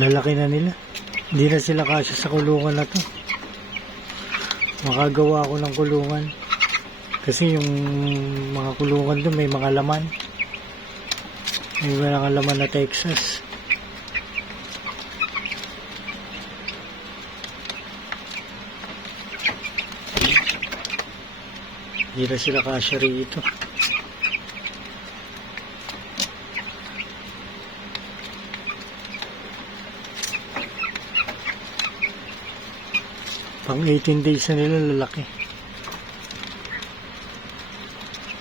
Lalaki na nila. Hindi na sila kasya sa kulungan na to. Makagawa ako ng kulungan. Kasi yung mga kulungan doon may mga laman. May mga laman na Texas. Hindi na sila kasya rito. Pang 18 days na nila, lalaki.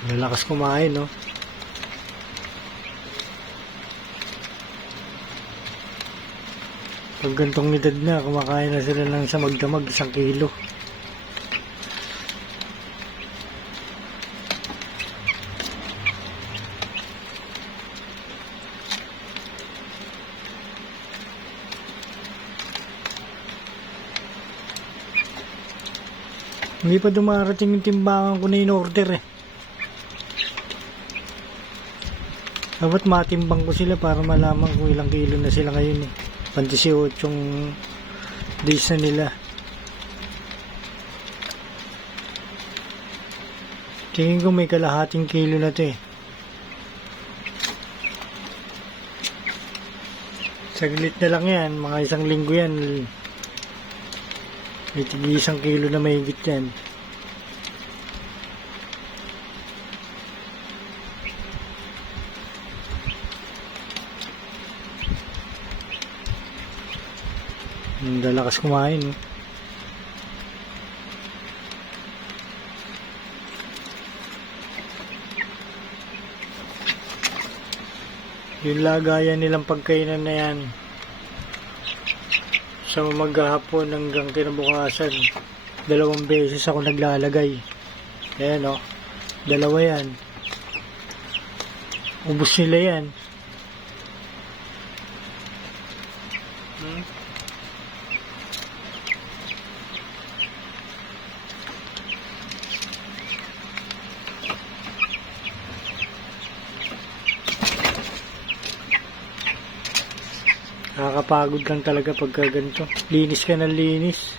Lalakas kumain, no? Pag gantong edad na, kumakain na sila ng sa magdamag, 1 kilo. Hindi pa dumarating yung timbangan ko na in-order eh. Dapat matimbang ko sila para malaman kung ilang kilo na sila ngayon eh. 18 days na nila. Tingin ko may kalahating kilo na to eh. Saglit na lang yan, mga 1 linggo yan. May tigi 1 kilo na mahigit yan. Lalakas kumain. Yung lagayan nilang pagkainan na yan, sa maghapon hanggang kinabukasan, 2 beses ako naglalagay. Ayan o, 2 yan. Ubus nila yan. Nakakapagod lang talaga pagka ganito. Linis ka ng linis.